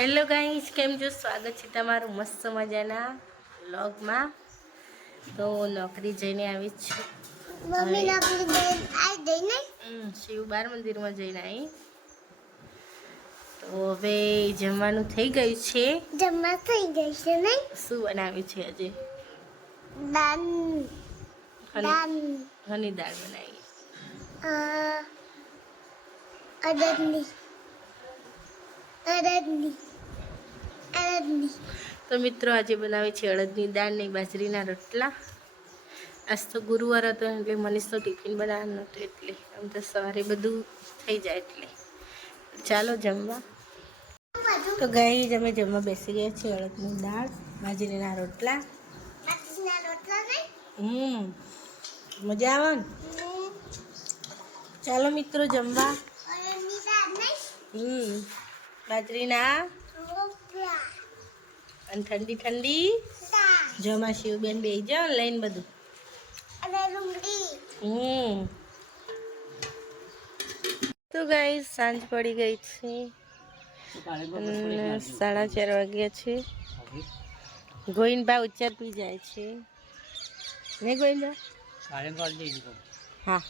Hello guys કેમ છો? સ્વાગત છે તમારું મસ્ત મજાના વ્લોગમાં તો નોકરી જઈને આવી છું. મમ્મી શિવ બાર મંદિરમાં જઈને આવી. તો હવે જમવાનું થઈ ગયું છે. જમવા થઈ ગઈ છે ને? શું બનાવ્યું છે આજે? દાન દાન. હની દાળ બનાવી. અડદની અડદની તો મિત્રો આજે બનાવે છે અડદની દાળ ને બાજરીના રોટલા. આજ તો ગુરુવાર હતો એટલે મનીષ તો ટિફિન બનાવવાનું હતું એટલે આમ તો સવારે બધું થઈ જાય એટલે. ચાલો જમવા. તો ગઈ અમે જમવા બેસી ગયા છીએ અડદની દાળ, બાજરીના રોટલા. હમ, મજા આવે ને? ચાલો મિત્રો જમવા. હમ, બાજરીના અને ઠંડી ઠંડી. દાળ જમા શિવબેન બે જાઓ લઈને બધું. અને ડુંગળી હમ. તો ગાઈ સાંજ પડી ગઈ છે. અને સાડા ચાર વાગ્યા છે. ગોવિંદબા ઉચ્ચાર પી જાય છે. નહીં ગોવિંદબા હા.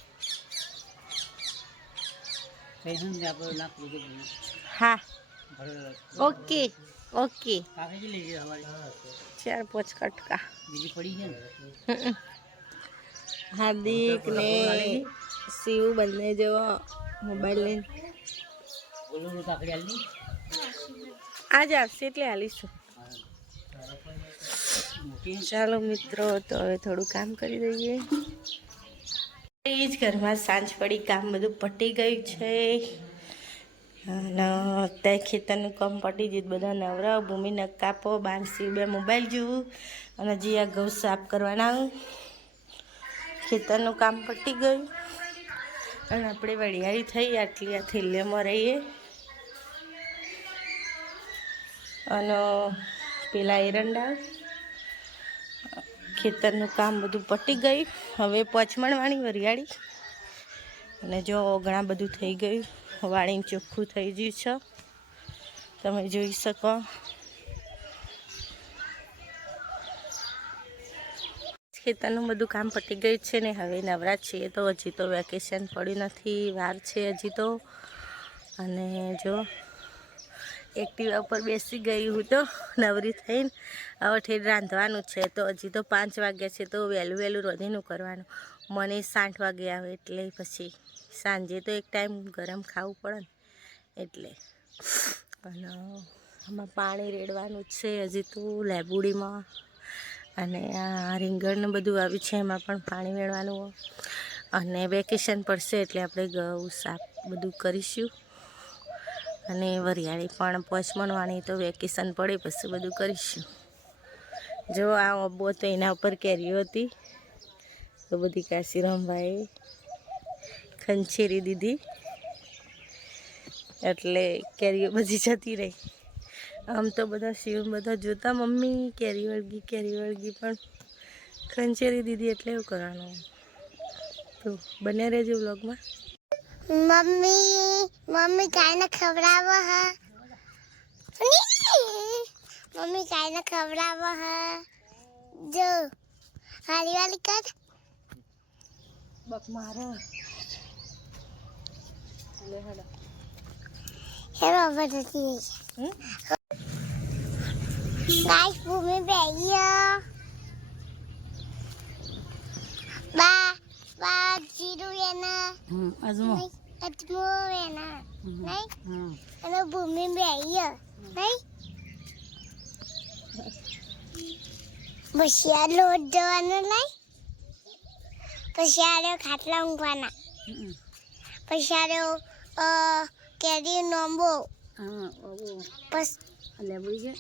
હા. ઓકે. ઓકે. ચાર પાંચ કટકા. હમ. હાર્દિક ને શિવ બંને જો મોબાઈલ લઈને. આજે આવશે એટલે હાલીશું. ચાલો મિત્રો તો હવે થોડું કામ કરી દઈએ. એ જ ઘરમાં સાંજ પડી કામ બધું પટી ગયું છે. અને અત્યારે ખેતરનું કામ પટી ગયું બધા નવરા, ભૂમિને કાપો, બાર બે મોબાઈલ જોવું, અને હજી આ ઘઉં સાફ કરવાના ખેતરનું કામ પટી ગયું. અને આપણે વડિયાળી થઈ, આટલી આ થેલીમાં રહીએ. અને પેલા એરંડા, ખેતરનું કામ બધું પટી ગયું. હવે પચમણવાણી વરિયાળી. અને જો ઘણા બધું થઈ ગયું વાળીને ચોખ્ખું થઈ ગયું છે. તમે જોઈ શકો. ખેતરનું બધું કામ પતી ગયું છે ને હવે નવરા છીએ તો હજી તો વેકેશન પડ્યું નથી, વાર છે હજી તો. અને જો એક્ટિવા ઉપર બેસી ગઈ હું તો, નવરી થઈને હવે ઠેર રાંધવાનું છે. તો હજી તો પાંચ વાગ્યા છે, તો વહેલું વહેલું રોધીનું કરવાનું. મને સાઠ વાગે આવે એટલે પછી સાંજે તો એક ટાઈમ ગરમ ખાવું પડે ને એટલે. અને આમાં પાણી રેડવાનું છે, હજી તો લેબુડીમાં અને આ રીંગણને બધું આવ્યું છે, એમાં પણ પાણી વેળવાનું અને વેકેશન પડશે એટલે આપણે ગૌ સાફ બધું કરીશું. અને વરિયાળી પણ પચમણવાણી તો વેકેશન પડે પછી બધું કરીશું. જો આ અબ્બો તો એના ઉપર કેરીઓ હતી. તો બધી કાશીરામભાઈ ખંચેરી દીધી. એટલે કેરીઓ બધી જતી રહી. આમ તો બધા શિવ બધા જોતા મમ્મી, કેરી વળગી કેરી વળગી પણ ખંચેરી દીધી એટલે એવું કરવાનું. તો બને રહેજો વ્લોગમાં મમ્મી મમ્મી ગાયને ખવડાવો હા? મમ્મી ગાયને ખવડાવો હા? જો હાલી વાલી કર. બક મારો. લે હેડો હેરો over જતી રહી હમ? ગાઈસ ભૂમિ બેહીયો બા બા એના હમ અજમો અજમો એના નહીં અને ભૂમિ બેહીયો નહીં. પછી આ લોટ જવાનો લઈ પછી આરે ખાટલા ઊંઘવાના. પછી આ કેરી નોંબો. પછી લેબડી છે?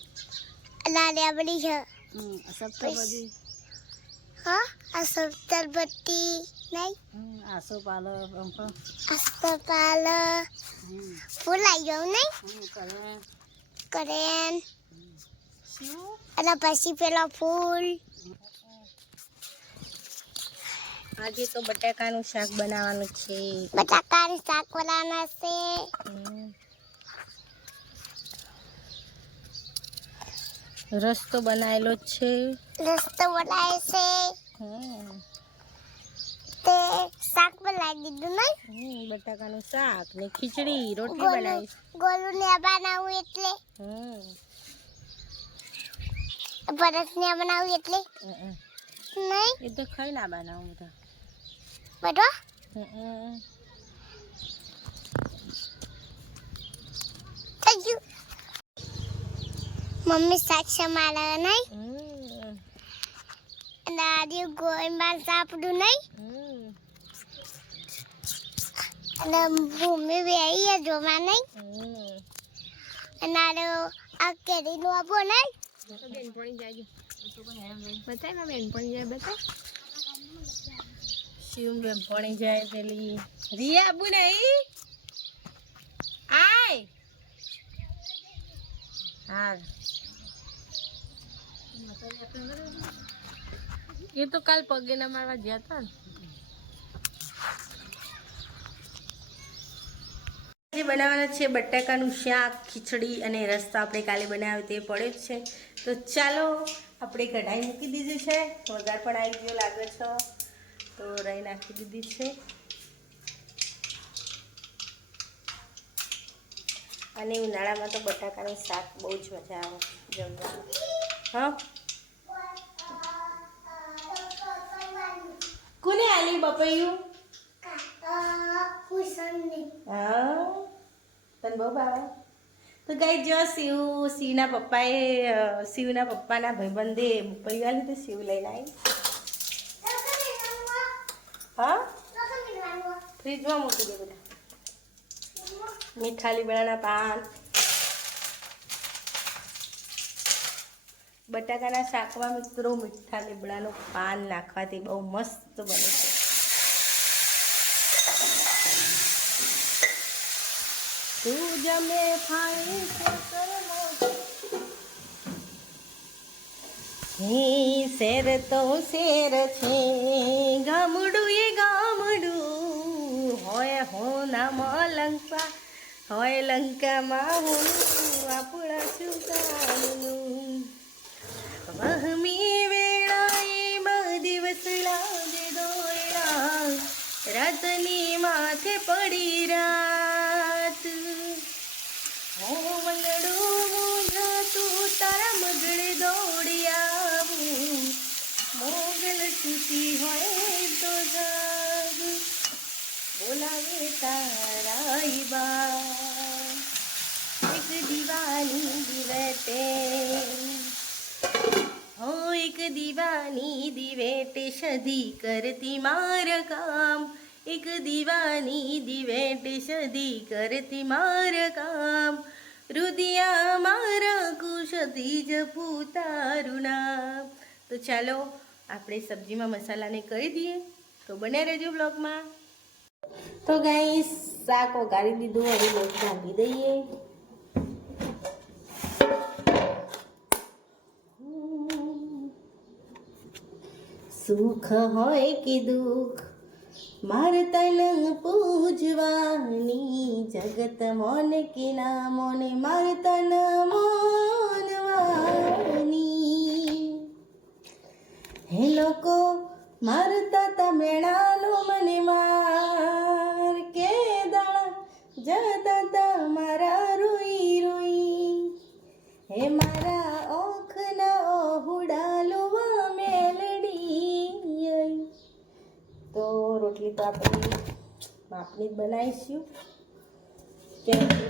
તો બધી. હા આ સબતર નહીં. આસો પાલો ફૂલ આવી ગયું નહીં? કરેન અને પછી પેલા ફૂલ. આજે તો બટાકાનું શાક બનાવવાનું છે. બટાકાની શાક બનાવવાના છે. રસ રસ્તો બનાવેલો જ છે. રસ્તો બનાવે છે. તે શાક બનાવી દીધું નહીં? હમ, બટાકાનું શાક ને ખીચડી રોટલી બનાવી ગોલું ને બનાવું એટલે. હમ. ભરત ને બનાવું એટલે. નહીં? એ તો ખાઈ ના બનાવું બધા. બધો? ગયું. મમ્મી શાક સમારે નહીં. અને આજે ગોળમાં સાપડું નહીં હમ. અને ભૂમિ વેરી જોવા નહીં હમ. અને આરો આ કેરીનો આપો નહીં શિવ બેન ભણી જાય પેલી રિયા બુનાઈ આય હા એ તો કાલ પગેલા મારવા ગયા હતા આજે બનાવવાના છે બટાકાનું શાક, ખીચડી અને રસ્તો આપણે કાલે બનાવ્યો તે પડ્યો જ છે. તો ચાલો, આપણે કઢાઈ મૂકી દીધી છે. વઘાર પણ આવી ગયો લાગે છે. તો રાઈ નાખી દીધી છે. અને ઉનાળામાં તો બટાકાનું શાક બહુ જ મજા આવે જમવાનું હા? કોને આલી બપૈયું? તને બહુ ભાવે? તો ગાઈ જો શિવ શિવના પપ્પાએ શિવના પપ્પાના ભાઈબંધે બપૈયું આલી તો શિવ લઈને આવી હા? ફ્રીજમાં મૂકી દે બધા. મીઠાલી લીમડાના પાન. બટાકાના શાકમાં મિત્રો મીઠા લીમડાનું પાન નાખવાથી બહુ મસ્ત બને છે. તું શેર તો શેર છે, ગામડું એ ગામડું. હોય હો નામ લંકા હોય લંકામાં હું આપણા શું કામનું વહમી વેળાએ બા દિવસ લાગે દોયા રાતની માથે પડી રાત. હો વંદડું તું તારા મગળે દોડી આવું. મોગલ સુતી હોય તો જાગ. બોલાવે તારા બા. એક દિવાળી દિવેટે હો એક દીવાની દિવેટે સધી કરતી માર કામ એક દીવાની દિવેટે સદી કરતી માર કામ રુદિયા મારા કુશતી જપું તારું નામ તો ચાલો આપણે સબ્જીમાં મસાલાને કરી દઈએ, તો બને રહેજો બ્લોગમાં તો ગાઈ શાક વગાડી દીધું, હવે લોટ નાખી દઈએ. સુખ હોય કે દુઃખ? મારે તલંગ પૂજવાની જગત મોન કે ના મોને? માર તન મોનવાની. હે લોકો મારતા તમેણાનો મને માર કે દાણા? જતા રોટલી તો આપણે માપની જ બનાવીશું. કેમ કે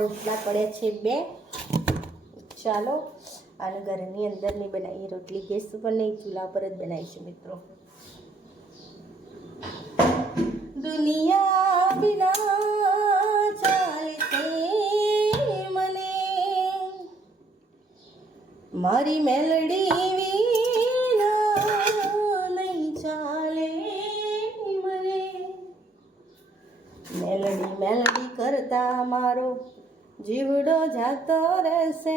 રોટલા પડે છે બે. ચાલો, અને ઘરની અંદર નહીં બનાવીએ રોટલી. ગેસ ઉપર નહીં, ચૂલા પર જ બનાવીશું મિત્રો. દુનિયા બિના ચાલતે મને. મારી મેલડી મેલડી કરતા મારો જીવડો જાતો રહેશે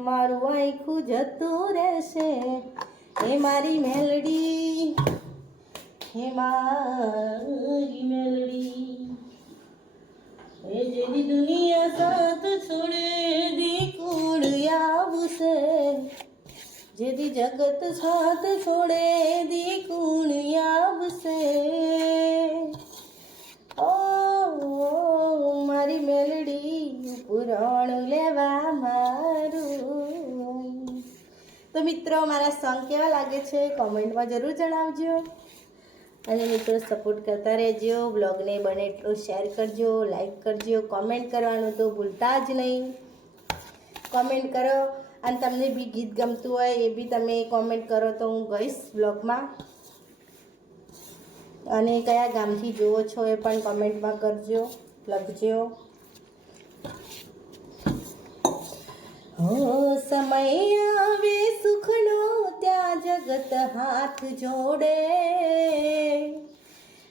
મારું આખું જતું રહેશે હે મારી મેલડી હે મારી મેલડી એ જેની દુનિયા સાથ છોડે દી કુડ આવશે જેથી જગત સાથ છોડે દી કુણ આવશે પુરાણ લેવા મારું. તો મિત્રો, મારા સોંગ કેવા લાગે છે? કોમેન્ટમાં જરૂર જણાવજો. અને મિત્રો સપોર્ટ કરતા રહેજો. બ્લોગને બને એટલો શેર કરજો લાઈક કરજો કોમેન્ટ કરવાનું તો ભૂલતા જ નહીં. કોમેન્ટ કરો. અને તમને બી ગીત ગમતું હોય, એ બી તમે કોમેન્ટ કરો તો હું ગઈશ બ્લોગમાં અને કયા ગામથી જુઓ છો એ પણ કોમેન્ટમાં કરજો, લખજો. સમય આવે સુખનો ત્યાં જગત હાથ જોડે.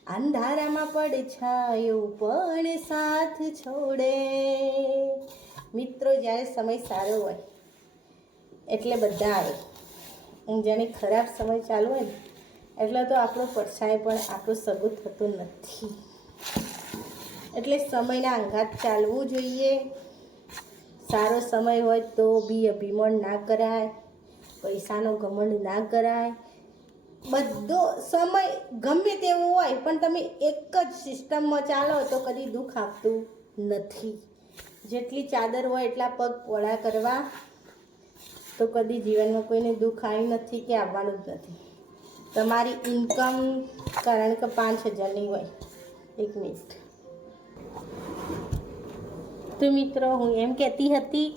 અંધારામાં પડછાયો પણ સાથ છોડે. મિત્રો, જ્યારે સમય સારો હોય, એટલે બધા આવે. જેને ખરાબ સમય ચાલુ હોય ને, એટલે તો આપણો પડછાય પણ આપણું સગું થતું નથી. એટલે સમયના અંગાત ચાલવું જોઈએ. સારો સમય હોય તો બી અભિમાન ના કરાય, પૈસાનો ઘમંડ ના કરાય. બધો સમય ગમે તેવો હોય, પણ તમે એક જ સિસ્ટમમાં ચાલો તો કદી દુઃખ આપતું નથી. જેટલી ચાદર હોય એટલા પગ પોળા કરવા, તો કદી જીવનમાં કોઈને દુઃખ આવ્યું નથી કે આવવાનું જ નથી. તમારી ઇન્કમ કારણ કે પાંચ હજારની હોય. એક મિનિટ. તો મિત્રો, હું એમ કહેતી હતી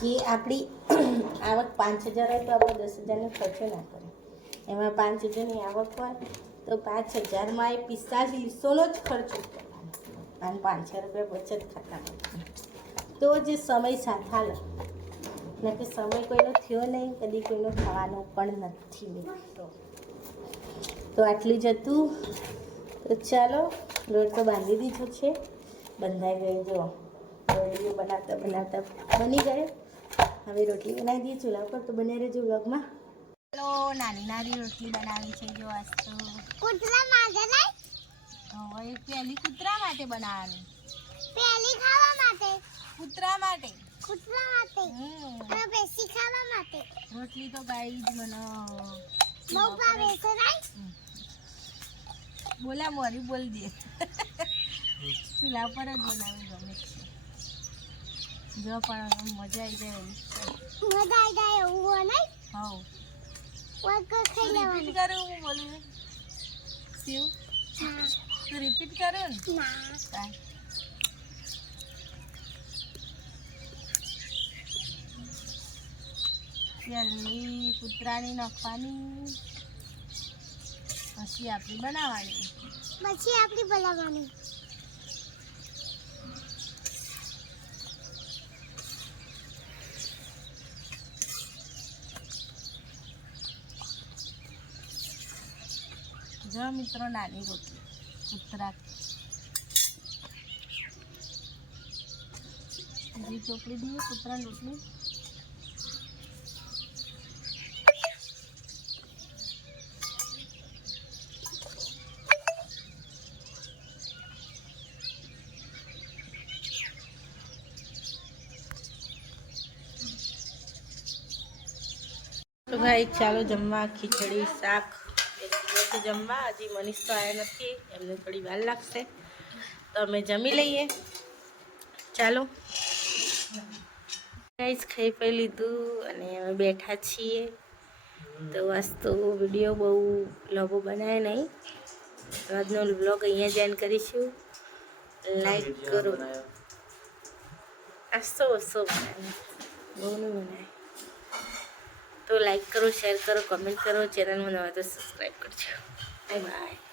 કે આપણી આવક પાંચ હજાર હોય તો આપણે દસ હજારનો ખર્ચો ના કરે એમાં પાંચ હજારની આવક હોય તો પાંચ હજારમાં એ પિસ્તાલીસોનો જ ખર્ચો કરવાનો અને પાંચસો રૂપિયા બચત ખાતામાં તો જે સમય સાથ હાલે. નથી સમય કોઈનો થયો નહીં, કદી કોઈનો થવાનો પણ નથી મિત્રો. તો આટલું જ હતું. તો ચાલો લોટ તો બાંધી દીધો છે. બંધાઈ ગઈ જો રોટલીઓ બનાવતા બનાવતા બની ગયો હવે રોટલી બનાવી દઈએ ચૂલા ઉપર તો બને રહેજો વ્લોગમાં. ચલો નાની નાની રોટલી બનાવી છે જો આજ તો. કૂતરા માટે હવે પહેલી કૂતરા માટે બનાવવાની. પેલી ખાવા માટે. કૂતરા માટે. કૂતરા માટે. હમ. અને પેસી ખાવા માટે. રોટલી તો ગાઈ જ મને. બહુ ભાવે છે રાઈ બોલા મોરી બોલ દે. ચૂલા પર જ બનાવી ગમે છે. જો પણ મજા આવી જાય. મજા આવી જાય એવું હોય નહીં હવ. વગર ખાઈ લેવાનું. કરું હું બોલું? શિવ? તું રિપીટ કરું ને? ના. કાંઈ. કૂતરાની નાખવાની. પછી આપણી બનાવવાની. પછી આપણી બોલાવવાની મિત્રો નાની રોટલી. કૂતરા. હજી ચોપડી દઈએ કૂતરાની રોટલી. ભાઈ ચાલો જમવા ખીચડી શાક. છે જમવા. હજી મનીષ તો આવ્યા નથી. એમને થોડી વાર લાગશે. તો અમે જમી લઈએ. ચાલો. ગાઈસ ખાઈ પી લીધું અને અમે બેઠા છીએ. તો વાસ્તુ વીડિયો બહુ લાંબો બનાવે નહીં. આજનો બ્લોગ અહીંયા જ એન્ડ કરીશું. લાઈક કરો. આસ્તો વસ્તો બનાવે બહુ નહીં બનાવે તો લાઈક કરો શેર કરો કમેન્ટ કરો ચેનલમાં નવા તો સબસ્ક્રાઈબ કરજો. Bye bye